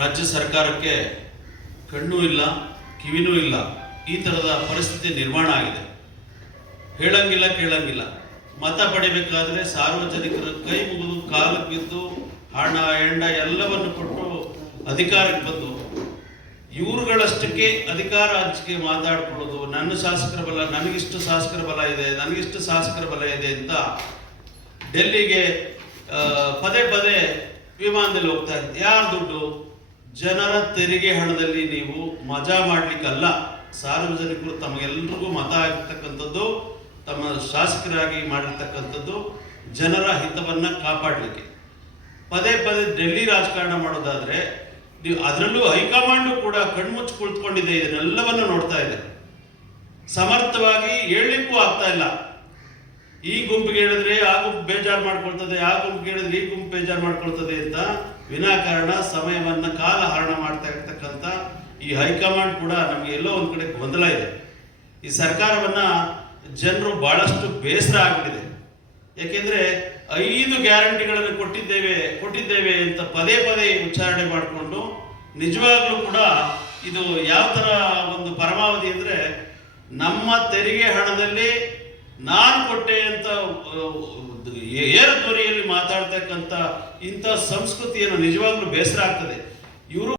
ರಾಜ್ಯ ಸರ್ಕಾರಕ್ಕೆ ಕಣ್ಣೂ ಇಲ್ಲ, ಕಿವಿನೂ ಇಲ್ಲ. ಈ ಥರದ ಪರಿಸ್ಥಿತಿ ನಿರ್ಮಾಣ ಆಗಿದೆ. ಹೇಳಂಗಿಲ್ಲ, ಕೇಳಂಗಿಲ್ಲ. ಮತ ಪಡಿಬೇಕಾದ್ರೆ ಸಾರ್ವಜನಿಕರ ಕೈ ಮುಗಿದು ಕಾಲು ಬಿದ್ದು ಹಣ ಹೆಂಡ ಎಲ್ಲವನ್ನು ಕೊಟ್ಟು ಅಧಿಕಾರಕ್ಕೆ ಬಂದು ಇವ್ರುಗಳಷ್ಟಕ್ಕೆ ಅಧಿಕಾರ ಹಂಚಿಕೆ ಮಾತಾಡ್ಕೊಳ್ಳೋದು, ನನ್ನ ಶಾಸಕರ ಬಲ, ನನಗಿಷ್ಟು ಶಾಸಕರ ಬಲ ಇದೆ, ನನಗಿಷ್ಟು ಶಾಸಕರ ಬಲ ಇದೆ ಅಂತ ಡೆಲ್ಲಿಗೆ ಪದೇ ಪದೇ ವಿಮಾನದಲ್ಲಿ ಹೋಗ್ತಾ ಇದ್ದೆ ಯಾರು ದುಡ್ಡು? ಜನರ ತೆರಿಗೆ ಹಣದಲ್ಲಿ ನೀವು ಮಜಾ ಮಾಡಲಿಕ್ಕಲ್ಲ. ಸಾರ್ವಜನಿಕರು ತಮಗೆಲ್ಲರಿಗೂ ಮತ ಆಗಿರ್ತಕ್ಕಂಥದ್ದು ತಮ್ಮ ಶಾಸಕರಾಗಿ ಮಾಡಿರ್ತಕ್ಕಂಥದ್ದು ಜನರ ಹಿತವನ್ನ ಕಾಪಾಡಲಿಕ್ಕೆ. ಪದೇ ಪದೇ ಡೆಲ್ಲಿ ರಾಜಕಾರಣ ಮಾಡೋದಾದ್ರೆ, ನೀವು ಅದರಲ್ಲೂ ಹೈಕಮಾಂಡು ಕೂಡ ಕಣ್ಮುಚ್ಚಿ ಕುಳಿತುಕೊಂಡಿದೆ ಇದನ್ನೆಲ್ಲವನ್ನು ನೋಡ್ತಾ ಇದೆ. ಸಮರ್ಥವಾಗಿ ಹೇಳಲಿಕ್ಕೂ ಆಗ್ತಾ ಇಲ್ಲ. ಈ ಗುಂಪಿಗೆ ಹೇಳಿದ್ರೆ ಆ ಗುಂಪು ಬೇಜಾರು ಮಾಡ್ಕೊಳ್ತದೆ, ಆ ಗುಂಪಿಗೆ ಹೇಳಿದ್ರೆ ಈ ಗುಂಪು ಬೇಜಾರು ಮಾಡ್ಕೊಳ್ತದೆ ಅಂತ ವಿನಾಕಾರಣ ಸಮಯವನ್ನ ಕಾಲ ಹರಣ ಮಾಡ್ತಾ ಇರ್ತಕ್ಕಂಥ ಈ ಹೈಕಮಾಂಡ್ ಕೂಡ ನಮಗೆ ಎಲ್ಲೋ ಒಂದ್ ಕಡೆ ಗೊಂದಲ ಇದೆ. ಈ ಸರ್ಕಾರವನ್ನ ಜನರು ಬಹಳಷ್ಟು ಬೇಸರ ಆಗ್ಬಿಟ್ಟಿದೆ. ಯಾಕೆಂದ್ರೆ ಐದು ಗ್ಯಾರಂಟಿಗಳನ್ನು ಕೊಟ್ಟಿದ್ದೇವೆ ಕೊಟ್ಟಿದ್ದೇವೆ ಅಂತ ಪದೇ ಪದೇ ಉಚ್ಚಾರಣೆ ಮಾಡಿಕೊಂಡು ನಿಜವಾಗ್ಲೂ ಕೂಡ ಇದು ಯಾವ ತರ ಒಂದು ಪರಮಾವಧಿ ಅಂದ್ರೆ ನಮ್ಮ ತೆರಿಗೆ ಹಣದಲ್ಲಿ ನಾನು ಕೊಟ್ಟೆ ಅಂತ ಏರು ಧ್ವನಿಯಲ್ಲಿ ಮಾತಾಡ್ತಕ್ಕಂಥ ಇಂಥ ಸಂಸ್ಕೃತಿಯನ್ನು ನಿಜವಾಗ್ಲೂ ಬೇಸರ ಆಗ್ತದೆ. ಇವರು